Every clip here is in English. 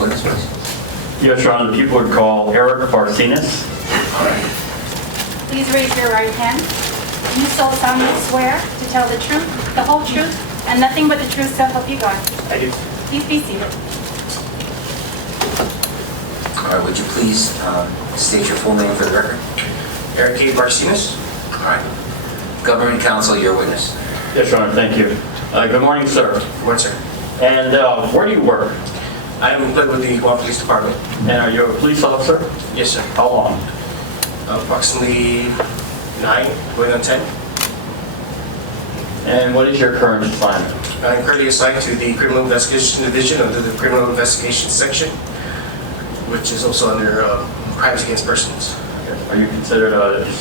witness, please. Yes, Your Honor, the people would call Eric Barcinas. All right. Please raise your right hand. Do you solemnly swear to tell the truth, the whole truth, and nothing but the truth so help you God? I do. Please be seated. All right, would you please state your full name for the record? Eric A. Barcinas. All right. Government counsel, your witness. Yes, Your Honor, thank you. Good morning, sir. Good morning, sir. And where do you work? I am employed with the Guam Police Department. And are you a police officer? Yes, sir. How long? Approximately 9, going on 10. And what is your current assignment? I'm currently assigned to the Criminal Investigation Division under the Criminal Investigation Section, which is also under Crimes Against Persons. Are you considered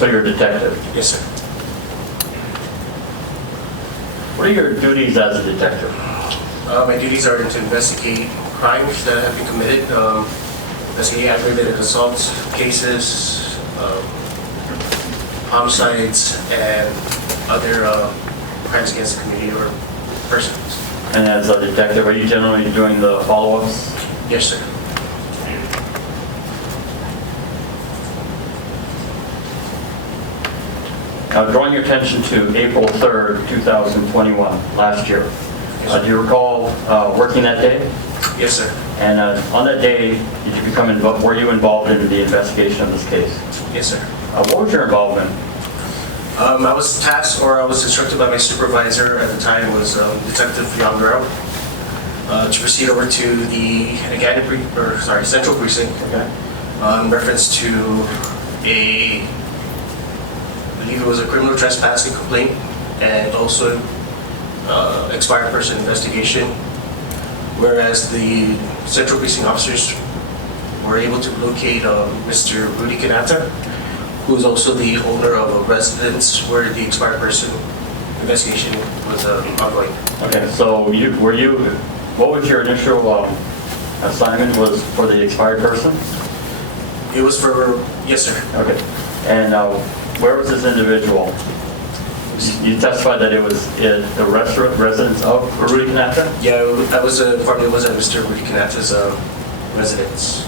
you're a detective? Yes, sir. What are your duties as a detective? My duties are to investigate crimes that have been committed, investigate aggravated assault cases, homicides, and other crimes against the community or persons. And as a detective, are you generally doing the follow-ups? Yes, sir. Drawing your attention to April 3rd, 2021, last year. Yes, Do you recall working that day? Yes, sir. And on that day, did you become involved? Were you involved in the investigation of this case? Yes, sir. What was your involvement? I was tasked, or I was instructed by my supervisor at the time, was Detective Yangaro, to proceed over to the Central Precinct, Okay. in reference to I believe it was a criminal trespassing complaint, and also expired person investigation, whereas the Central Precinct officers were able to locate Mr. Rudy Quinata, who is also the owner of a residence where the expired person investigation was ongoing. Okay, so what was your initial assignment was for the expired person? It was for, yes, sir. Okay. And where was this individual? You testified that it was in the residence of Rudy Quinata? Yeah, I was probably was at Mr. Rudy Quinata's residence.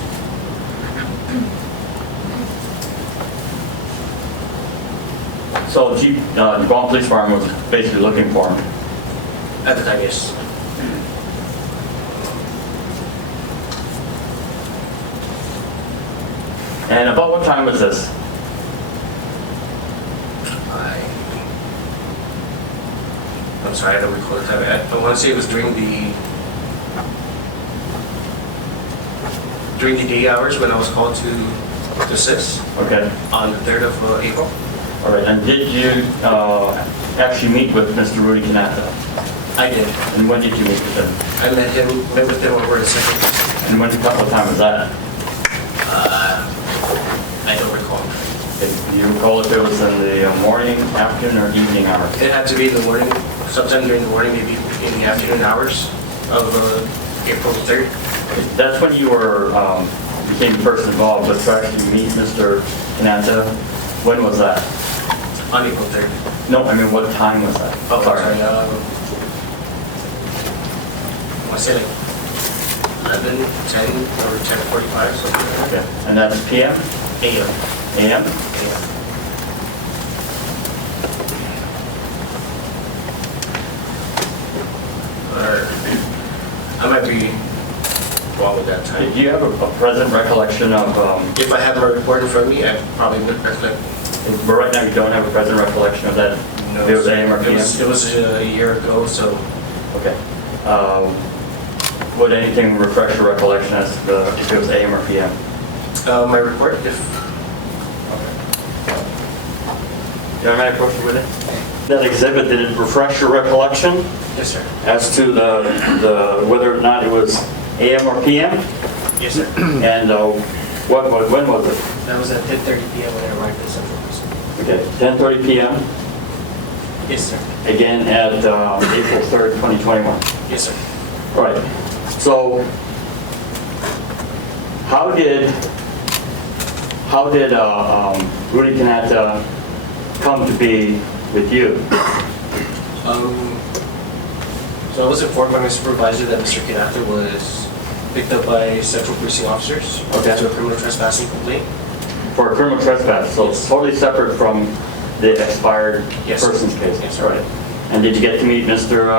So the Guam Police Department was basically looking for him. At the time, yes. And about what time was this? I'm sorry, I don't recall the time. I want to say it was during the day hours when I was called to assist Okay. on the 3rd of April. All right. And did you actually meet with Mr. Rudy Quinata? I did. And when did you meet with him? I met with him over at Central. And what time was that? I don't recall. Do you recall if it was in the morning, afternoon, or evening hours? It had to be in the morning, sometime during the morning, maybe in the afternoon hours of April 3rd. That's when you became first involved, but to actually meet Mr. Quinata, when was that? On April 3rd. No, I mean, what time was that? Oh, sorry. I said like 11, 10, or 10:45, something like that. Okay. And that's PM? AM. AM? I might be wrong with that time. Do you have a present recollection of, If I have my report in front of me, I probably would recollect. but right now you don't have a present recollection of that? No, It was AM or PM? It was a year ago, so Okay. Would anything refresh your recollection as to if it was AM or PM? my report, if Do you have any question with it? That exhibit, did it refresh your recollection yes, sir. as to the whether or not it was AM or PM? Yes, sir. And when was it? That was at 10:30 p.m. when I arrived at Central Precinct. Okay, 10:30 PM, Yes, sir. again at April 3rd, 2021. Yes, sir. All right, so how did Rudy Quinata come to be with you? So I was informed by my supervisor that Mr. Kandit was picked up by Central Precinct officers Okay. to a criminal trespassing complaint. For a criminal trespass, so it's totally separate from the expired Yes. person's case? Yes. Right. And did you get to meet Mr.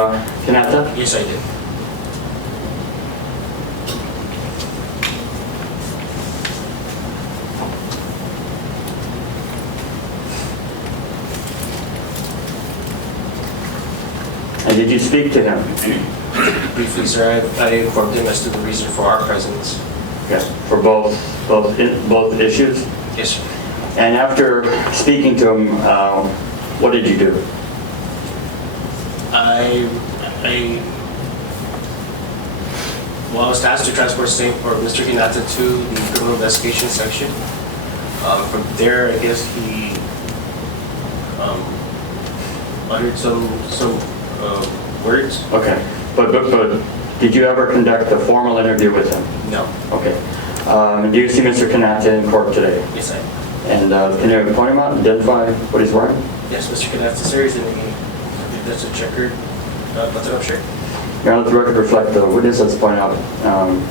Quinata? Yes, I did. And did you speak to him? Briefly, sir, I informed him as to the reason for our presence. Yes. For both issues? Yes, sir. And after speaking to him, what did you do? I was tasked to transport Mr. Quinata to the criminal investigation section. From there, I guess he uttered some words. Okay. But did you ever conduct a formal interview with him? No. Okay. Do you see Mr. Quinata in court today? Yes, I. And can you point him out, identify what he's wearing? Yes, Mr. Quinata, sir, is in a, that's a checkered button-up shirt. Your Honor, let the record reflect the witness that's pointing out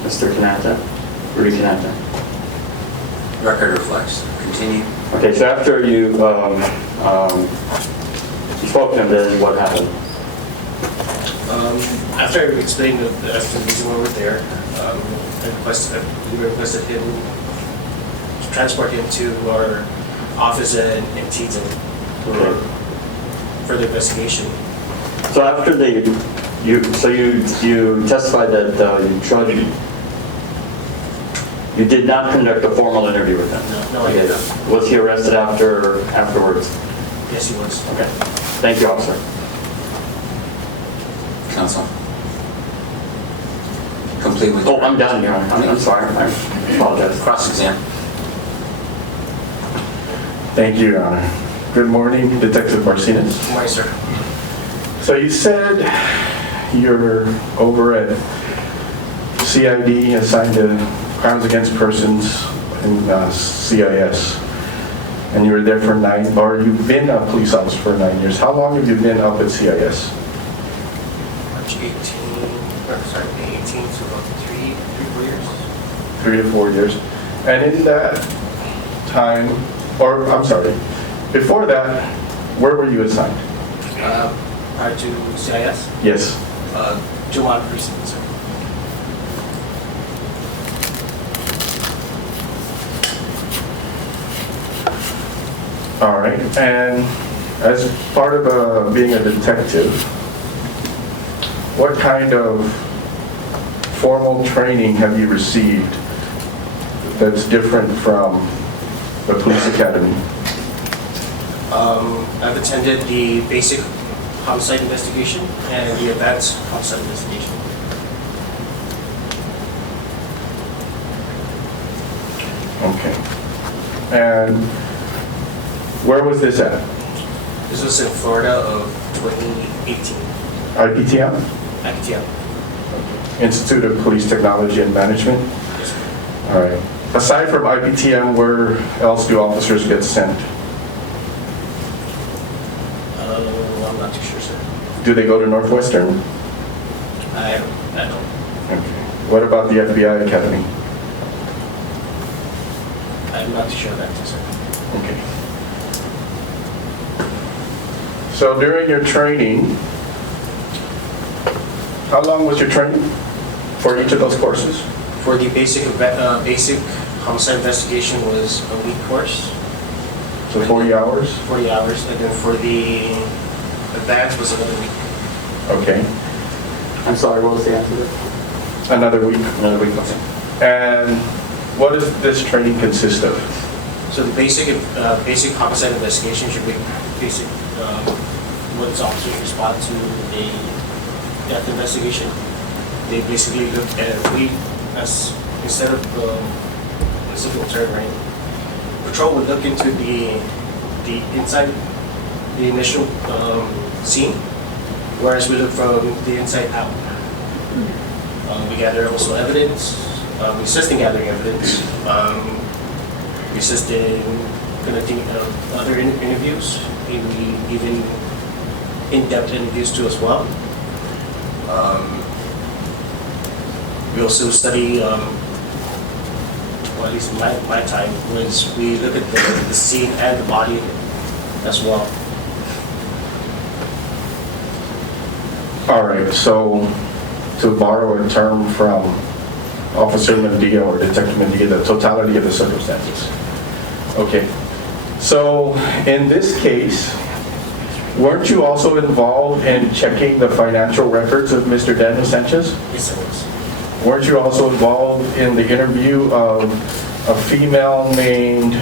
Mr. Quinata, Rudy Quinata. Record reflects. Continue. Okay, so after you spoke to him, then what happened? After I explained the reason why we're there, we requested him to transport him to our office in Tiyan for further investigation. So after you testified that you did not conduct a formal interview with him? No, I did not. Was he arrested afterwards? Yes, he was. Okay. Thank you, officer. Counsel. Complete with. Oh, I'm done, Your Honor. I'm sorry. I apologize. Cross-exam. Thank you, Your Honor. Good morning, Detective Barcinas. Good morning, sir. So you said you're over at CID, assigned to Crimes Against Persons in CIS, and you were there for you've been a police officer for 9 years. How long have you been up at CIS? March 18, May 18, so about 3 4 years. 3 to 4 years. And in that time, or I'm sorry, before that, where were you assigned? Prior to CIS, Yes. Guam precinct, sir. All right, and as part of being a detective, what kind of formal training have you received that's different from the police academy? I've attended the basic homicide investigation and the advanced homicide investigation. Okay. And where was this at? This was in Florida of 2018. IPTM? IPTM. Institute of Police Technology and Management? Yes, sir. All right. Aside from IPTM, where else do officers get sent? I'm not too sure, sir. Do they go to Northwestern? I don't. Okay. What about the FBI Academy? I'm not too sure of that, sir. Okay. So during your training, how long was your training for each of those courses? For the basic homicide investigation was a week course, So 40 hours? 40 hours, and then for the advanced was another week. Okay. I'm sorry, what was the answer? Another week. Another week, okay. And what does this training consist of? So the basic homicide investigation should be basic what officers respond to a death investigation. They basically look at instead of a simple term, right? Patrol would look into the inside, the initial scene, whereas we look from the inside out. We gather also evidence. We assist in gathering evidence. We assist in conducting other interviews, even in-depth interviews too as well. We also study, well, at least my time, was we look at the scene and the body as well. All right, so to borrow a term from Officer Mendia or Detective Mendia, the totality of the circumstances. Okay, so in this case, weren't you also involved in checking the financial records of Mr. Daniel Sanchez? Yes, I was. Weren't you also involved in the interview of a female named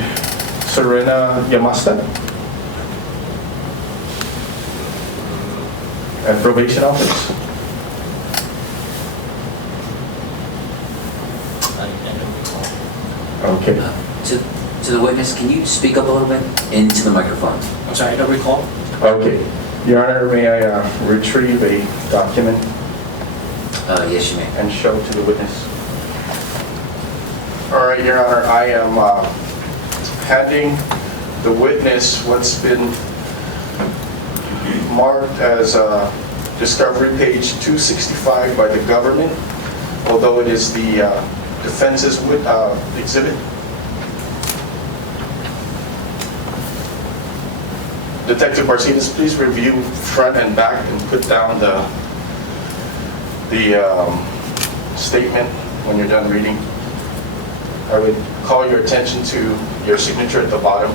Serena Yamasta at probation office? I don't recall. Okay. To the witness, can you speak up a little bit into the microphone? I'm sorry, I don't recall. Okay. Your Honor, may I retrieve a document Yes, you may. and show to the witness? All right, Your Honor, I am handing the witness what's been marked as discovery page 265 by the government, although it is the defense's exhibit. Detective Barcinas, please review front and back and put down the statement when you're done reading. I would call your attention to your signature at the bottom.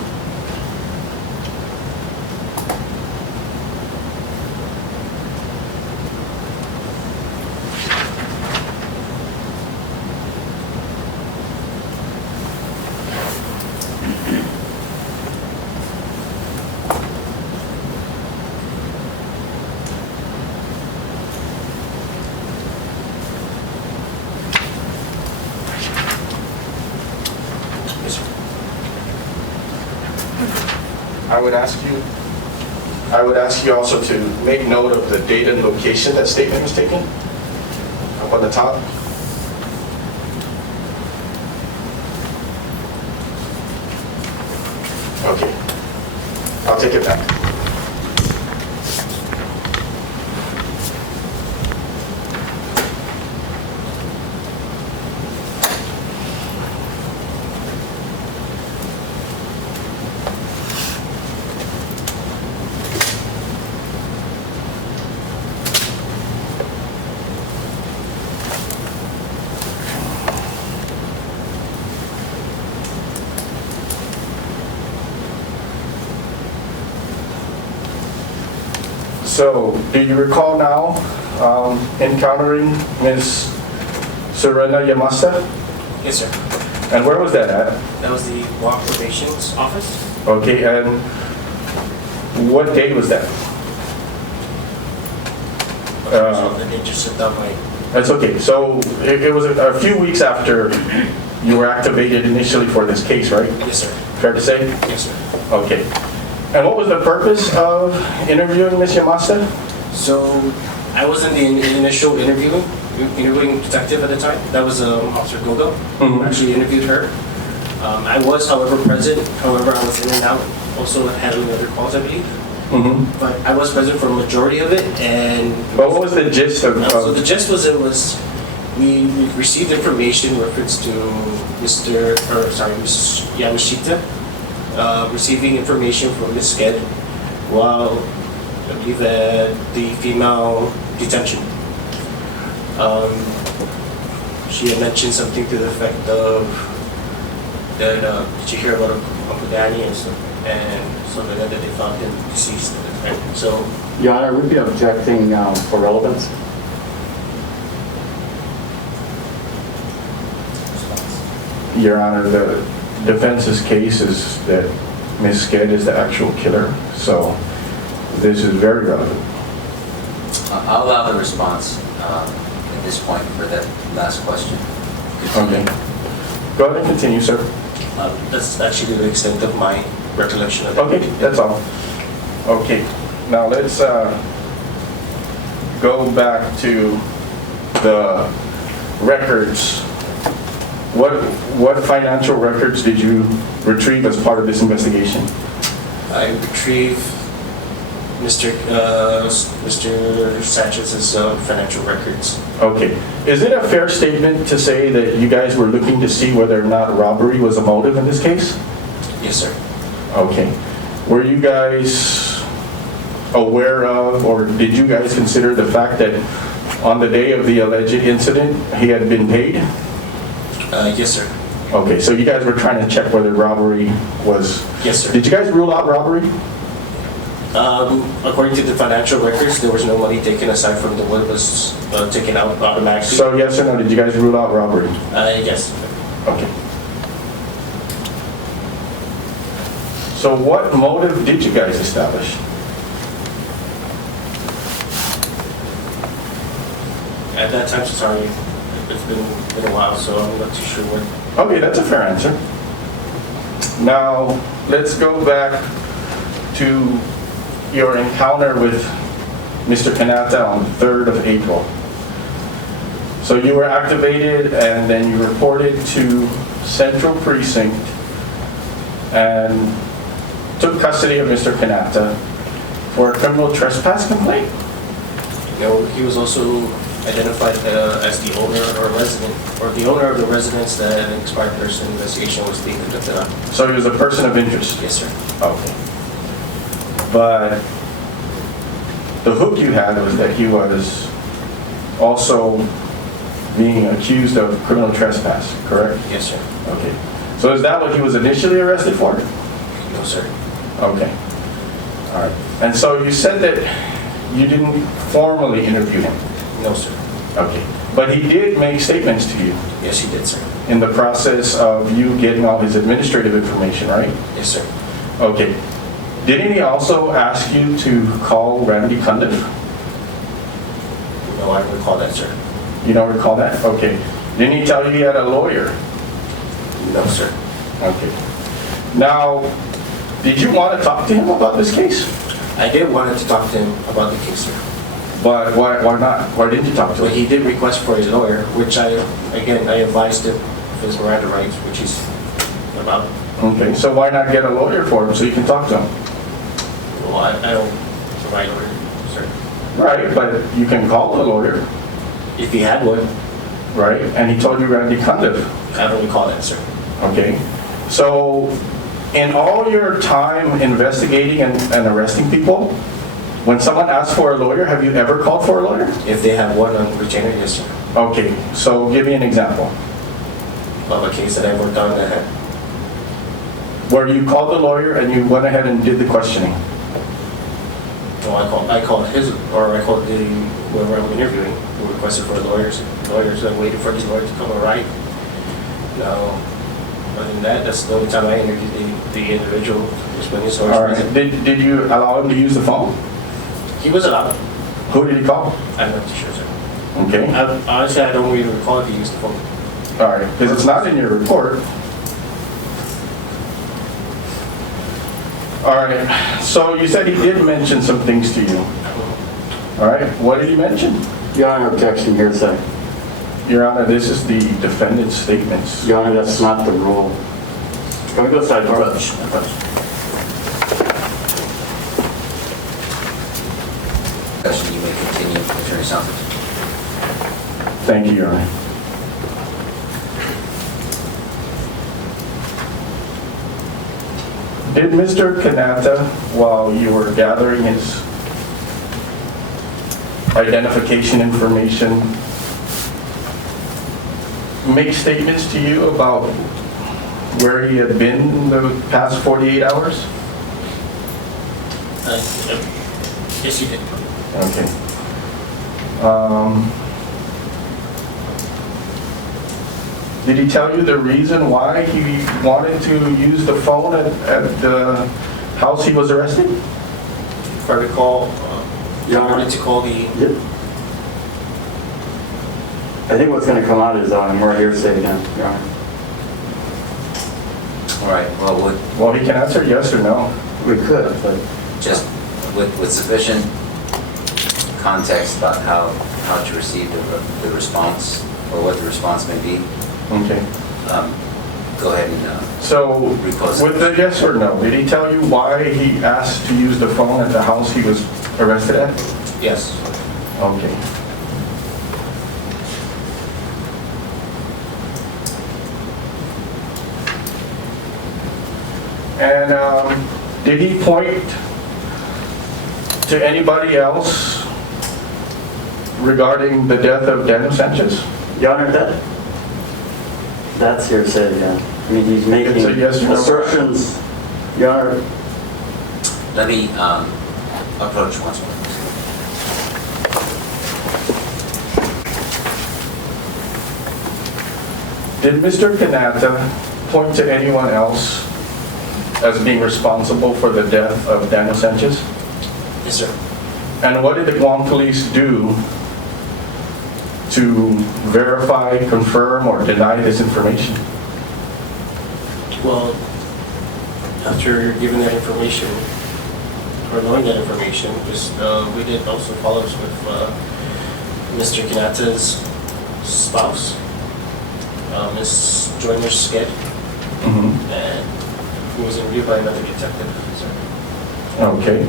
I would ask you also to make note of the date and location that statement was taken up on the top. Okay, I'll take it back. So, do you recall now encountering Ms. Serena Yamasta? Yes, sir. And where was that at? That was the Guam probation's office. Okay, and what date was that? They just slipped out my... That's okay. So, it was a few weeks after you were activated initially for this case, right? Yes, sir. Fair to say? Yes, sir. Okay. And what was the purpose of interviewing Ms. Yamasta? So I wasn't the initial interviewing detective at the time. That was Officer Gogo who actually interviewed her. I was, however, present. However, I was in and out, also handling other calls, I believe. But I was present for a majority of it. And But what was the gist of... so the gist was we received information in reference to Ms. Yamashita receiving information from Ms. Sked while I believe at the female detention. She had mentioned something to the effect of that did you hear about Uncle Danny and stuff, and so that they found him deceased. And so Your Honor, we'd be objecting for relevance. Your Honor, the defense's case is that Ms. Sked is the actual killer, so this is very relevant. I'll allow the response at this point for that last question. Okay. Go ahead and continue, sir. that's actually the extent of my recollection of it. Okay, that's all. Okay, now let's go back to the records. What financial records did you retrieve as part of this investigation? I retrieved Mr. Sanchez's financial records. Okay. Is it a fair statement to say that you guys were looking to see whether or not robbery was a motive in this case? Yes, sir. Okay. Were you guys aware of, or did you guys consider the fact that on the day of the alleged incident, he had been paid? Yes, sir. Okay, so you guys were trying to check whether robbery was... Yes, sir. Did you guys rule out robbery? According to the financial records, there was no money taken aside from the what was taken out automatically. So yes or no, did you guys rule out robbery? Yes. Okay. So what motive did you guys establish? At that time, sorry, it's been a while, so I'm not too sure what. Okay, that's a fair answer. Now, let's go back to your encounter with Mr. Quinata on 3rd of April. So you were activated and then you reported to Central Precinct and took custody of Mr. Quinata for a criminal trespass complaint? No, he was also identified as the owner or resident, or the owner of the residence that an expired person investigation was being conducted on. So he was a person of interest? Yes, sir. Okay. But the hook you had was that he was also being accused of criminal trespass, correct? Yes, sir. Okay. So is that what he was initially arrested for? No, sir. Okay. All right. And so you said that you didn't formally interview him? No, sir. Okay. But he did make statements to you Yes, he did, sir. in the process of you getting all his administrative information, right? Yes, sir. Okay. Didn't he also ask you to call Randy Kandit? No, I don't recall that, sir. You don't recall that? Okay. Didn't he tell you he had a lawyer? No, sir. Okay. Now, did you want to talk to him about this case? I did wanted to talk to him about the case, sir. But why not? Why didn't you talk to But him? he did request for his lawyer, which I advised him of his Miranda rights, which he's about. Okay, so why not get a lawyer for him so you can talk to him? Well, I don't provide lawyer, sir. Right, but you can call the lawyer, If he had one, right? And he told you Randy Kandit. I don't recall that, sir. Okay. So, in all your time investigating and arresting people, when someone asks for a lawyer, have you ever called for a lawyer? If they have one on retainer, yes, sir. Okay, so give me an example. Of a case that I worked on that had, Where you called the lawyer and you went ahead and did the questioning. well, I called whoever I'm interviewing, who requested for lawyers, and waited for his lawyer to come arrive. Now, other than that, that's the only time I interviewed the individual, was when his lawyer All was right. present. Did you allow him to use the phone? He was allowed. Who did he call? I'm not too sure, sir. Okay. Honestly, I don't really recall if he used the phone. All right, because it's not in your report. All right, so you said he did mention some things to you. All right, what did he mention? Your Honor, objection, hearsay. Your Honor, this is the defendant's statements. Your Honor, that's not the rule. Can we go side door? Discussion, you may continue, Attorney Santos. Thank you, Your Honor. Did Mr. Quinata, while you were gathering his identification information, make statements to you about where he had been in the past 48 hours? Yes, he did. Okay. Did he tell you the reason why he wanted to use the phone at the house he was arrested? If I recall, he Your Honor. wanted to call the, Yep. I think what's going to come out is more hearsay again, Your Honor. All right, well, Well, he can answer yes or no. We could, but just with sufficient context about how to receive the response, or what the response may be, Okay. go ahead and So, Repost. with the yes or no, did he tell you why he asked to use the phone at the house he was arrested at? Yes. Okay. And did he point to anybody else regarding the death of Daniel Sanchez? Your Honor, that's hearsay again. I mean, he's making It's a yes or no. assertions. Your Honor, Let me approach once more. Did Mr. Quinata point to anyone else as being responsible for the death of Daniel Sanchez? Yes, sir. And what did the Guam police do to verify, confirm, or deny this information? Well, after giving that information, or knowing that information, we did also follow-ups with Mr. Quinata's spouse, Ms. Joyner Sked, and who was interviewed by another detective, sir. Okay.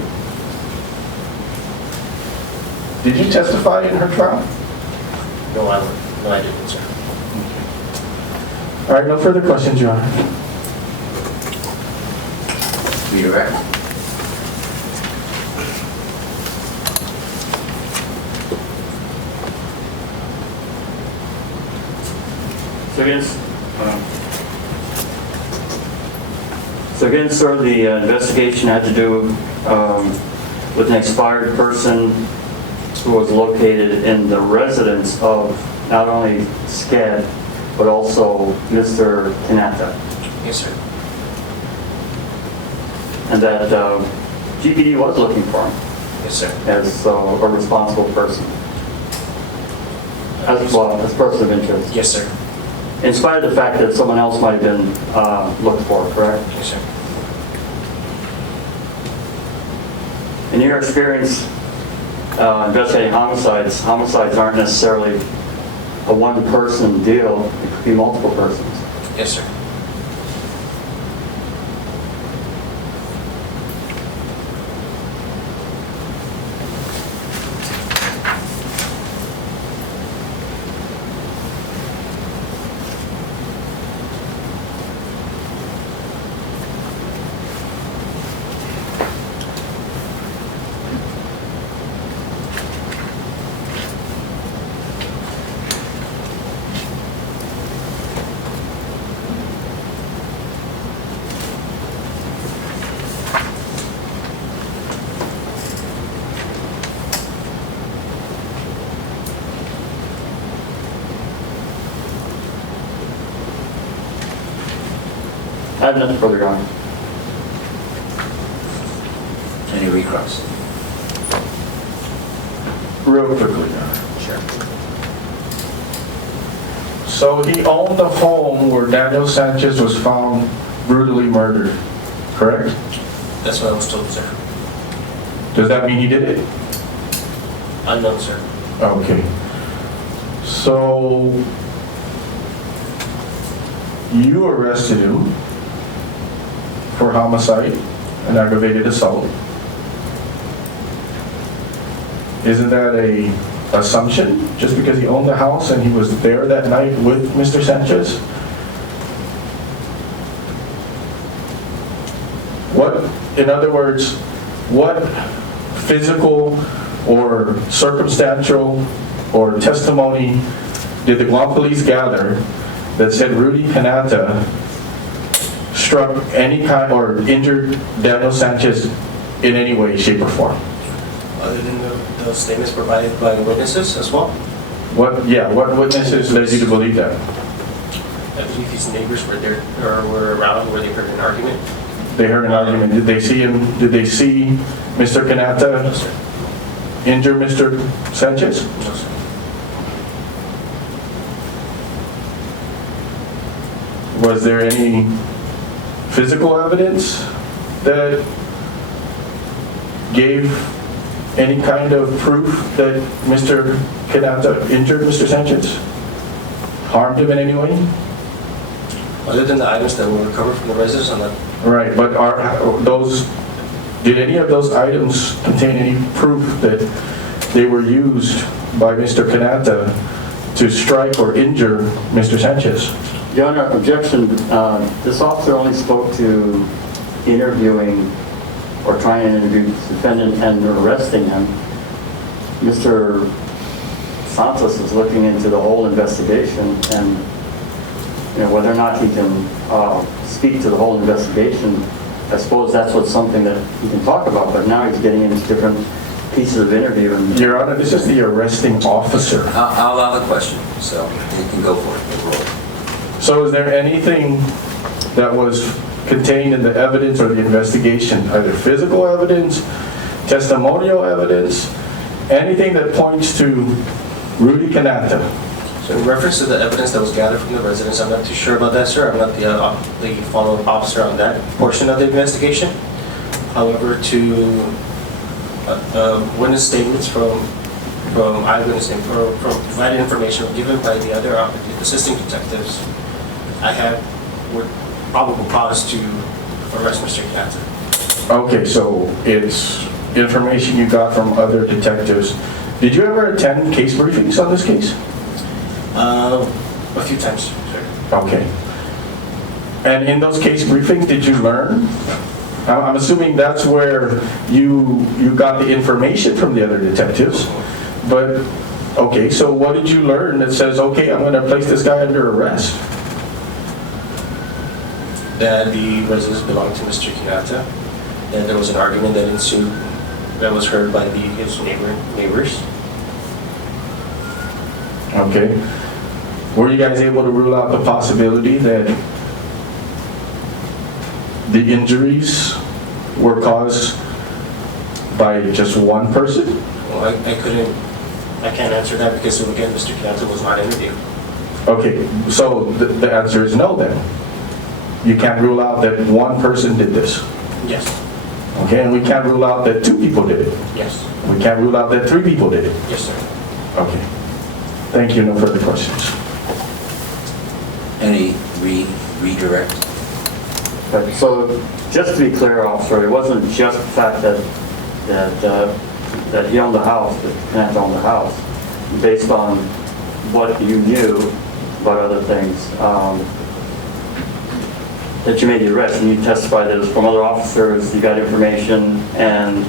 Did you testify in her trial? No, I didn't, sir. All right, no further questions, Your Honor. Redirect. So again, sir, the investigation had to do with an expired person who was located in the residence of not only Sked, but also Mr. Quinata. Yes, sir. And that GPD was looking for him Yes, sir. as a responsible person. As well, as a person of interest. Yes, sir. In spite of the fact that someone else might have been looked for, correct? Yes, sir. In your experience investigating homicides aren't necessarily a one-person deal. It could be multiple persons. Yes, sir. I have nothing further, Your Honor. Any recross? Real quickly, Your Honor. Sure. So he owned the home where Daniel Sanchez was found brutally murdered, correct? That's what I was told, sir. Does that mean he did it? Unknown, sir. Okay. So you arrested him for homicide and aggravated assault. Isn't that a assumption? Just because he owned the house and he was there that night with Mr. Sanchez? What, in other words, what physical or circumstantial or testimony did the Guam police gather that said Rudy Quinata struck any kind or injured Daniel Sanchez in any way, shape, or form? Other than the statements provided by witnesses as well? What witnesses led you to believe that? I believe his neighbors were there, or were around where they heard an argument. They heard an argument. Did they see him? Did they see Mr. No, Quinata sir. injure Mr. Sanchez? No, sir. Was there any physical evidence that gave any kind of proof that Mr. Quinata injured Mr. Sanchez? Harmed him in any way? Other than the items that were recovered from the residence on that, Right, but are those Did any of those items contain any proof that they were used by Mr. Quinata to strike or injure Mr. Sanchez? Your Honor, objection. This officer only spoke to interviewing or trying to interview the defendant and arresting him. Mr. Santos is looking into the whole investigation, and whether or not he can speak to the whole investigation, I suppose that's what's something that he can talk about, but now he's getting into different pieces of interview. And Your Honor, this is the arresting officer. I'll allow the question, so you can go for it. Roll. So is there anything that was contained in the evidence or the investigation, either physical evidence, testimonial evidence, anything that points to Rudy Quinata? So in reference to the evidence that was gathered from the residents, I'm not too sure about that, sir. I'm not the follow-up officer on that portion of the investigation. However, to witness statements from eyewitness from provided information given by the other assisting detectives, I have probable cause to arrest Mr. Kandit. Okay, so it's information you got from other detectives. Did you ever attend case briefings on this case? A few times, sir. Okay. And in those case briefings, did you learn? I'm assuming that's where you got the information from the other detectives. But, okay, so what did you learn that says, okay, I'm going to place this guy under arrest? That the residence belonged to Mr. Quinata. That there was an argument that ensued that was heard by his neighbors. Okay. Were you guys able to rule out the possibility that the injuries were caused by just one person? Well, I can't answer that because, again, Mr. Kandit was not interviewed. Okay, so the answer is no then. You can't rule out that one person did this. Yes. Okay, and we can't rule out that two people did it. Yes. We can't rule out that three people did it. Yes, sir. Okay. Thank you. No further questions. Any redirect? But so, just to be clear, officer, it wasn't just the fact that he owned the house, that Quinata owned the house, based on what you knew about other things, that you made the arrest, and you testified that it was from other officers, you got information, and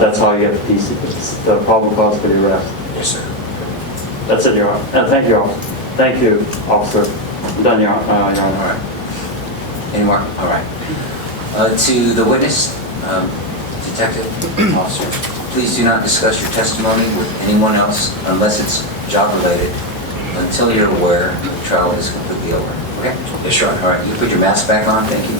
that's how you have to piece the probable cause for the arrest. Yes, sir. That's it, Your Honor. Thank you, officer. Thank you, officer. I'm done, Your Honor. All right. Any more? All right. To the witness, detective, officer, please do not discuss your testimony with anyone else unless it's job-related until you're aware the trial is completely over. Okay? Yes, sure. All right. You put your mask back on. Thank you.